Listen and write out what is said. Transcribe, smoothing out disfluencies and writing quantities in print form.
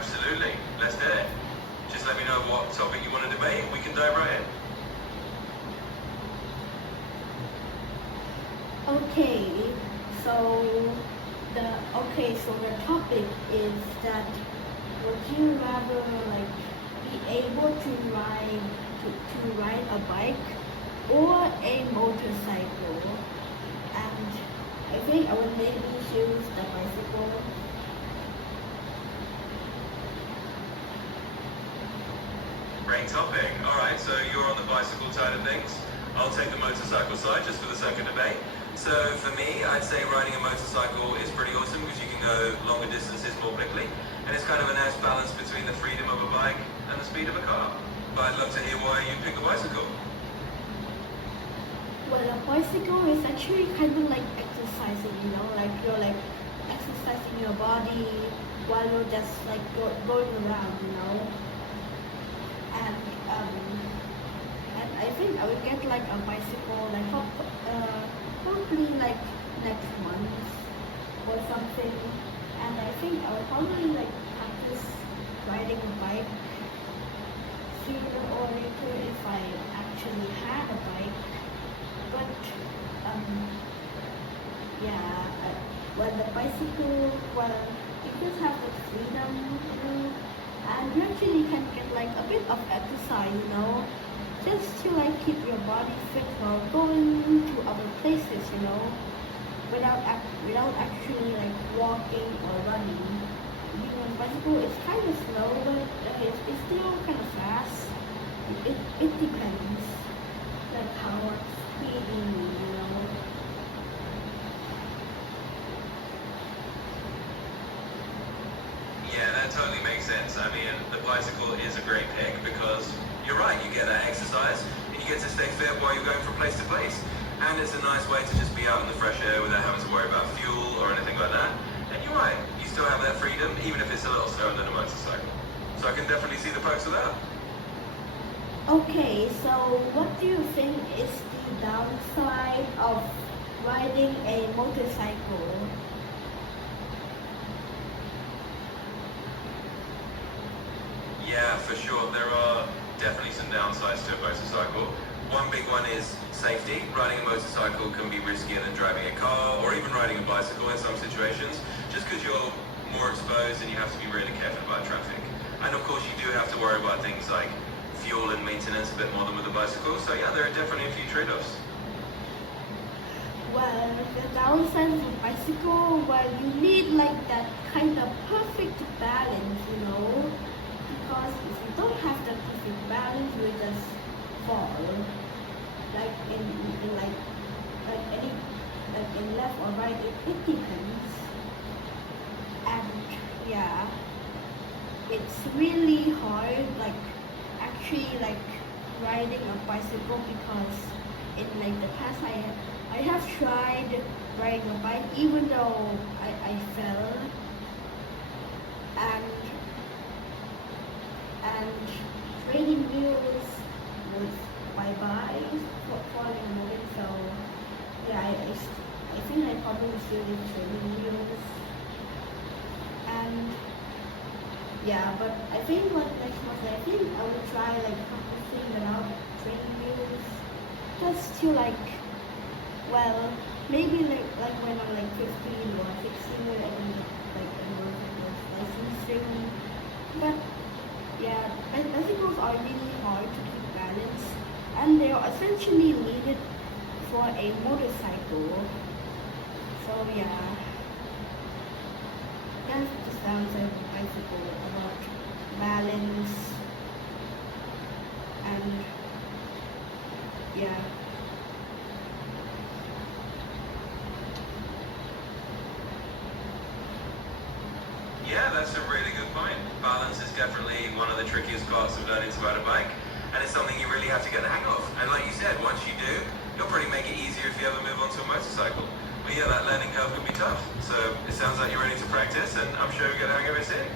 Absolutely. Let's do it. Just let me know what topic you want to debate. We can dive right in. Okay, so so the topic is that would you rather like be able to ride a bike or a motorcycle? And I think I would maybe choose the bicycle. Great topic. All right, so you're on the bicycle side of things. I'll take the motorcycle side just for the sake of debate. So for me, I'd say riding a motorcycle is pretty awesome because you can go longer distances more quickly. And it's kind of a nice balance between the freedom of a bike and the speed of a car. But I'd love to hear why you pick a bicycle. Well, a bicycle is actually kind of like exercising, like you're like exercising your body while you're just like going around, And I think I would get like a bicycle, like probably like next month or something. And I think I would probably like practice riding a bike sooner or later if I actually had a bike. But well, the bicycle, well, you just have the freedom, and you actually can get like a bit of exercise, just to like keep your body fit while going to other places, without actually like walking or running. Because bicycle is kind of slow, but it's still kind of fast. It depends, like how much speed you need, Yeah, that totally makes sense. I mean, the bicycle is a great pick because you're right, you get that exercise and you get to stay fit while you're going from place to place. And it's a nice way to just be out in the fresh air without having to worry about fuel or anything like that. And you're right, you still have that freedom even if it's a little slower than a motorcycle. So I can definitely see the perks of that. Okay, so what do you think is the downside of riding a motorcycle? Yeah, for sure. There are definitely some downsides to a motorcycle. One big one is safety. Riding a motorcycle can be riskier than driving a car or even riding a bicycle in some situations, just because you're more exposed and you have to be really careful about traffic. And of course you do have to worry about things like fuel and maintenance a bit more than with a bicycle. So yeah, there are definitely a few trade-offs. Well, the downside of a bicycle, well, you need like that kind of perfect balance, because if you don't have that perfect balance, you will just fall. Like in left or right, it depends. And yeah, it's really hard, actually riding a bicycle, because in the past I have tried riding a bike even though I fell, and training wheels was bye-bye for falling moment. So yeah, I think I probably still need training wheels. And yeah, but I think I think I would try practicing without training wheels, just to well, maybe when I'm 15 or 16 when I can get licensing. But yeah, bicycles are really hard to keep balance, and they are essentially needed for a motorcycle. So yeah, that's the downside of a bicycle, about balance and yeah. Yeah, that's a really good point. Balance is definitely one of the trickiest parts of learning to ride a bike, and it's something you really have to get the hang of. And like you said, once you do, it'll probably make it easier if you ever move onto a motorcycle. But yeah, that learning curve can be tough. So it sounds like you're ready to practice, and I'm sure you'll get the hang of it soon.